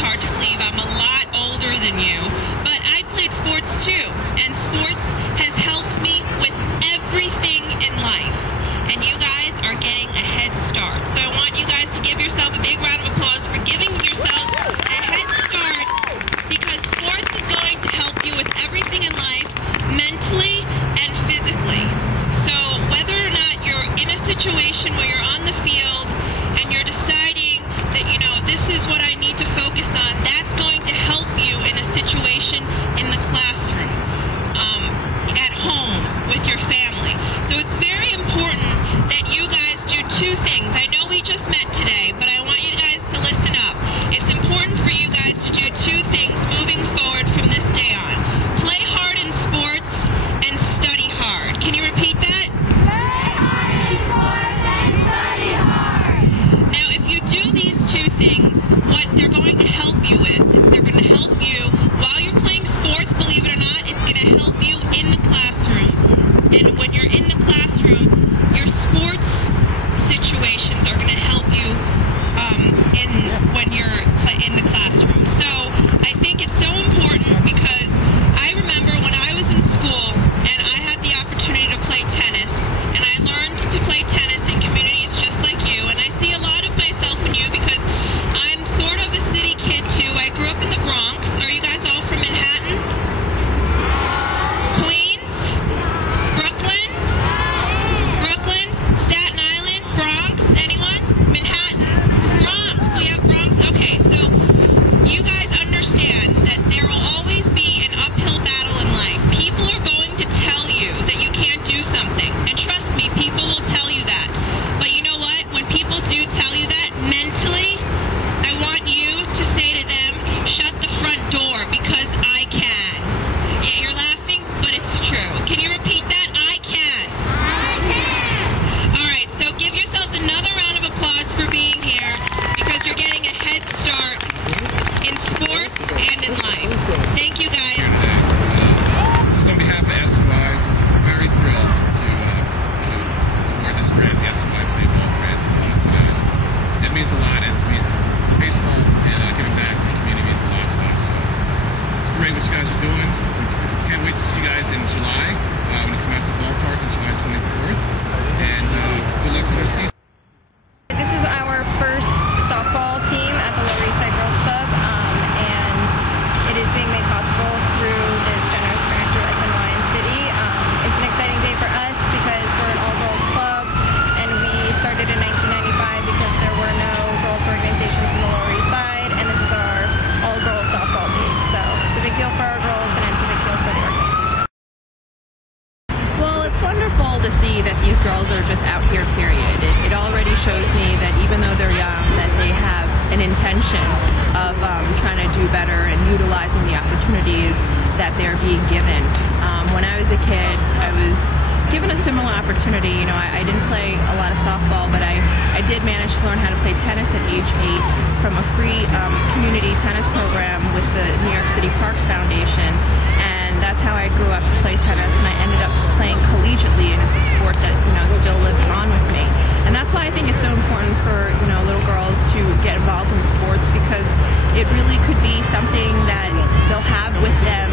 hard to believe I'm a lot older than you, but I played sports too, and sports has helped me with everything in life, and you guys are getting a head start. So I want you guys to give yourself a big round of applause for giving yourselves a head start, because sports is going to help you with everything in life, mentally and physically. So whether or not you're in a situation where you're on the field and you're deciding that, you know, this is what I need to focus on, that's going to help you in a situation in the classroom, at home, with your family. So it's very important that you guys do two things. I know we just met today, but I want you guys to listen up. It's important for you guys to do two things moving forward from this day on. Play hard in sports and study hard. Can you repeat that? Play hard in sports and study hard. Now, if you do these two things, what they're going to help you with is they're going to help you while you're playing sports, believe it or not, it's going to help you in the classroom. And when you're in the classroom, your sports situations are going to help you when you're in the classroom. So I think it's so important, because I remember when I was in school and I had the opportunity to play tennis, and I learned to play tennis in communities just like you, and I see a lot of myself in you because I'm sort of a city kid too. I grew up in the Bronx. Are you guys all from Manhattan? Queens? Brooklyn? Staten Island? Bronx? Anyone? Manhattan? Bronx? We have Bronx? Okay, so you guys understand that there will always be an uphill battle in life. People are going to tell you that you can't do something. And trust me, people will tell you that. But you know what? When people do tell you that, mentally, I want you to say to them, shut the front door, because I can. Yeah, you're laughing, but it's true. Can you repeat that? I can. I can. All right, so give yourselves another round of applause for being here, because you're getting a head start in sports and in life. Thank you, guys. Here today. Just on behalf of SNY, we're very thrilled to award this grant, the SNY Play Ball grant, to you guys. It means a lot. Baseball and giving back to the community means a lot to us. So it's great what you guys are doing. Can't wait to see you guys in July when you come out to the ballpark on July 24th. And good luck to the season. This is our first softball team at the Lower Eastside Girls Club, and it is being made possible through this generous grant through SNY and City. It's an exciting day for us because we're an all-girls club, and we started in 1995 because there were no girls organizations in the Lower East Side, and this is our all-girls softball league. So it's a big deal for our girls, and it's a big deal for the organization. Well, it's wonderful to see that these girls are just out here, period. It already shows me that even though they're young, that they have an intention of trying to do better and utilizing the opportunities that they're being given. When I was a kid, I was given a similar opportunity. You know, I didn't play a lot of softball, but I did manage to learn how to play tennis at age 8 from a free community tennis program with the New York City Parks Foundation. And that's how I grew up to play tennis, and I ended up playing collegiately, and it's a sport that, you know, still lives on with me. And that's why I think it's so important for, you know, little girls to get involved in sports, because it really could be something that they'll have with them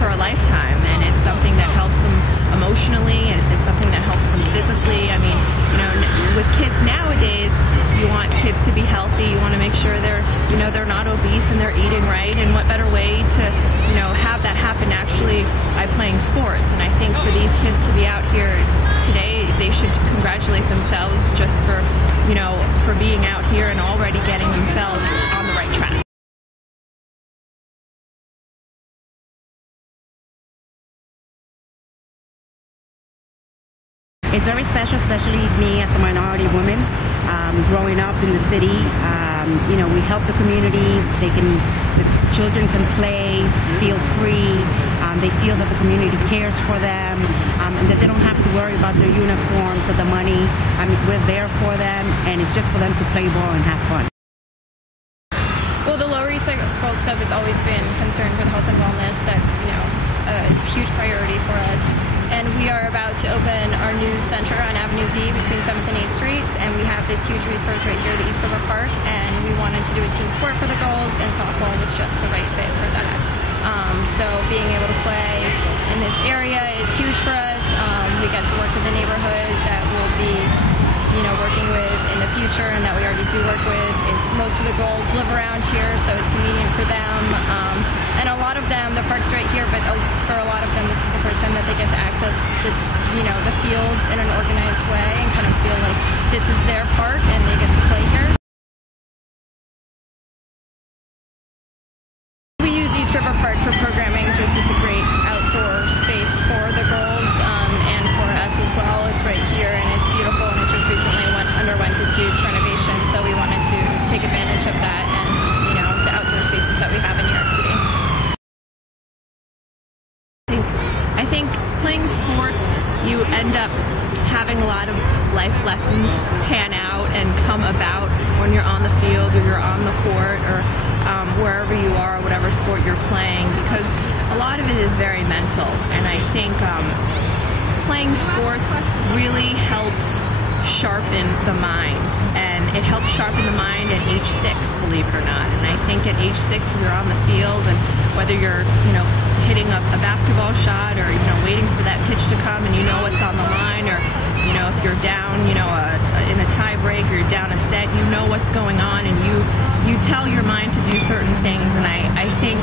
for a lifetime, and it's something that helps them emotionally, and it's something that helps them physically. I mean, you know, with kids nowadays, you want kids to be healthy. You want to make sure they're, you know, they're not obese and they're eating right. And what better way to, you know, have that happen actually by playing sports? And I think for these kids to be out here today, they should congratulate themselves just for, you know, for being out here and already getting themselves on the right track. It's very special, especially me as a minority woman, growing up in the city. You know, we help the community. The children can play, feel free. They feel that the community cares for them, and that they don't have to worry about their uniforms or the money. I mean, we're there for them, and it's just for them to play ball and have fun. Well, the Lower Eastside Girls Club has always been concerned with health and wellness. That's, you know, a huge priority for us. and we are about to open our new center on Avenue D between 7th and 8th Streets, and we have this huge resource right here, the East River Park, and we wanted to do a team sport for the girls, and softball was just the right fit for that. So being able to play in this area is huge for us. We get to work with the neighborhood that we'll be, working with in the future, and that we already do work with. Most of the girls live around here, so it's convenient for them. And a lot of them, the park's right here, but for a lot of them, this is the first time that they get to access the fields in an organized way and kind of feel like this is their park and they get to play here. We use East River Park for programming. Just it's a great outdoor space for the girls and for us as well. It's right here and it's beautiful, and it just recently underwent this huge renovation, so we wanted to take advantage of that and the outdoor spaces that we have in New York City. I think playing sports, you end up having a lot of life lessons pan out and come about when you're on the field or you're on the court or wherever you are, whatever sport you're playing, because a lot of it is very mental, and I think playing sports really helps sharpen the mind, and it helps sharpen the mind at age 6, believe it or not. And I think at age 6, when you're on the field, and whether you're hitting a basketball shot or waiting for that pitch to come and what's on the line, or if you're down in a tie break or you're down a set, what's going on, and you tell your mind to do certain things. And I think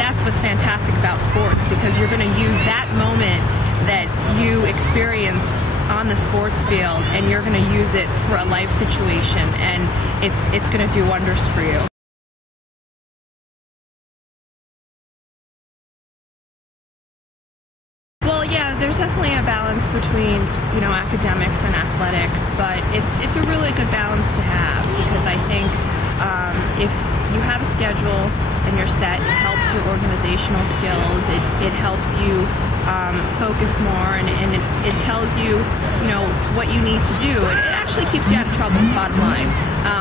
that's what's fantastic about sports, because you're going to use that moment that you experienced on the sports field, and you're going to use it for a life situation, and it's going to do wonders for you. Well, yeah, there's definitely a balance between academics and athletics, but it's a really good balance to have, because I think if you have a schedule and you're set, it helps your organizational skills. It helps you focus more, and it tells you what you need to do. It actually keeps you out of trouble, bottom line.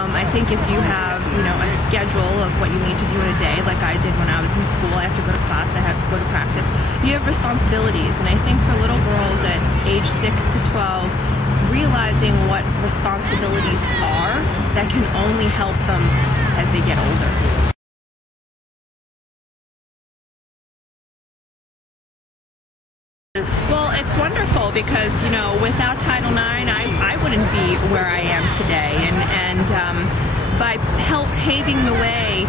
I think if you have a schedule of what you need to do in a day, like I did when I was in school, I have to go to class, I have to go to practice, you have responsibilities. And I think for little girls at age 6 to 12, realizing what responsibilities are, that can only help them as they get older. Well, it's wonderful because, without Title IX, I wouldn't be where I am today. And by paving the way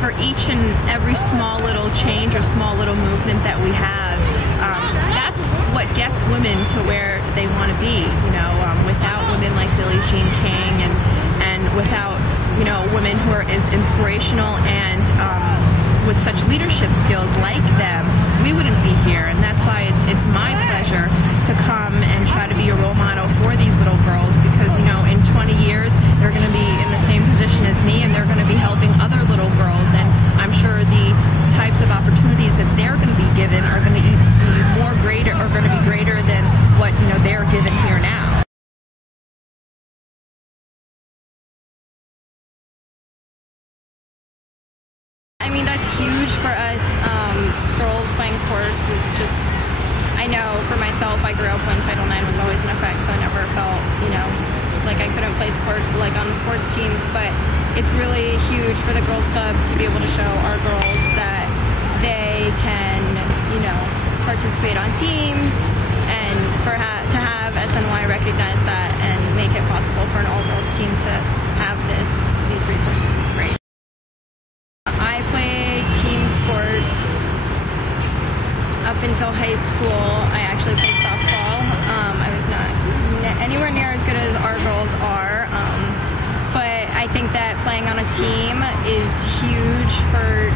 for each and every small little change or small little movement that we have, that's what gets women to where they want to be. Without women like Billie Jean King and without, women who are as inspirational and with such leadership skills like them, we wouldn't be here. And that's why it's my pleasure to come and try to be a role model for these little girls, because in 20 years they're going to be in the same position as me, and they're going to be helping other little girls, and I'm sure the types of opportunities that they're going to be given are going to be greater than what they're given here now. I mean, that's huge for us. Girls playing sports is just, I know for myself, I grew up when Title IX was always in effect, so I never felt, like I couldn't play sports like on the sports teams, but it's really huge for the Girls Club to be able to show our girls that they can, participate on teams, and to have SNY recognize that and make it possible for an all-girls team to have these resources is great. I played team sports up until high school. I actually played softball. I was not anywhere near as good as our girls are, but I think that playing on a team is huge for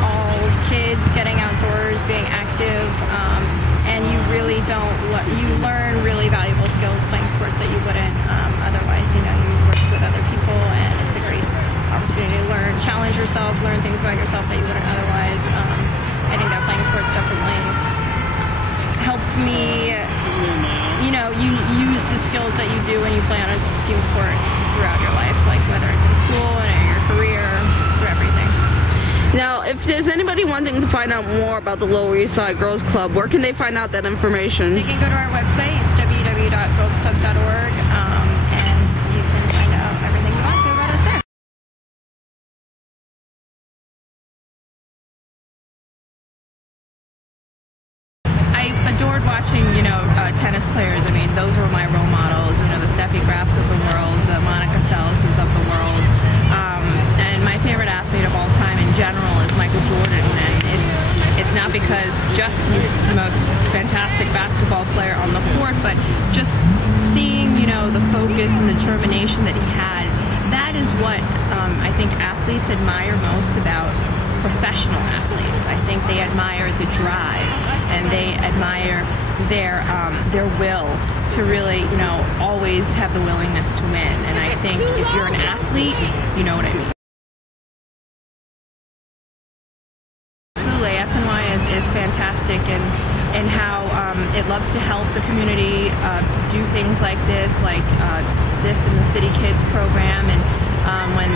all kids, getting outdoors, being active, and you really you learn really valuable skills playing sports that you wouldn't otherwise. You work with other people, and it's a great opportunity to challenge yourself, learn things about yourself that you wouldn't otherwise. I think that playing sports definitely helped me, you use the skills that you do when you play on a team sport throughout your life, like whether it's in school and in your career, through everything. Now, if there's anybody wanting to find out more about the Lower Eastside Girls Club, where can they find out that information? They can go to our website. It's www.girlsclub.org, and you can find out everything you want to about us there. I adored watching, tennis players. I mean, those were my role models. The Steffi Grafs of the world, the Monica Seleses of the world. And my favorite athlete of all time in general is Michael Jordan. And it's not because just he's the most fantastic basketball player on the court, but just seeing, the focus and determination that he had. That is what I think athletes admire most about professional athletes. I think they admire the drive, and they admire their will to really, always have the willingness to win. And I think if you're an athlete, you know what I mean. Absolutely, SNY is fantastic, and how it loves to help the community do things like this in the City Kids program. And when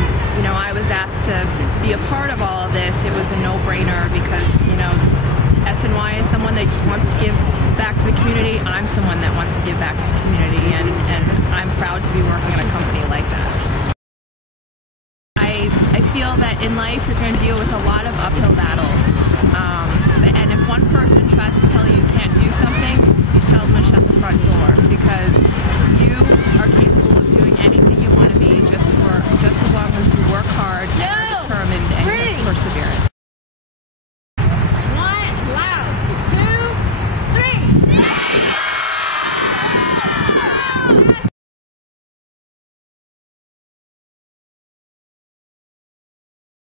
I was asked to be a part of all of this, it was a no-brainer because SNY is someone that wants to give back to the community. I'm someone that wants to give back to the community, and I'm proud to be working at a company like that. I feel that in life you're going to deal with a lot of uphill battles, and if one person tries to tell you you can't do something, you tell them to shut the front door, because you are capable of doing anything you want to be just as long as you work hard and are determined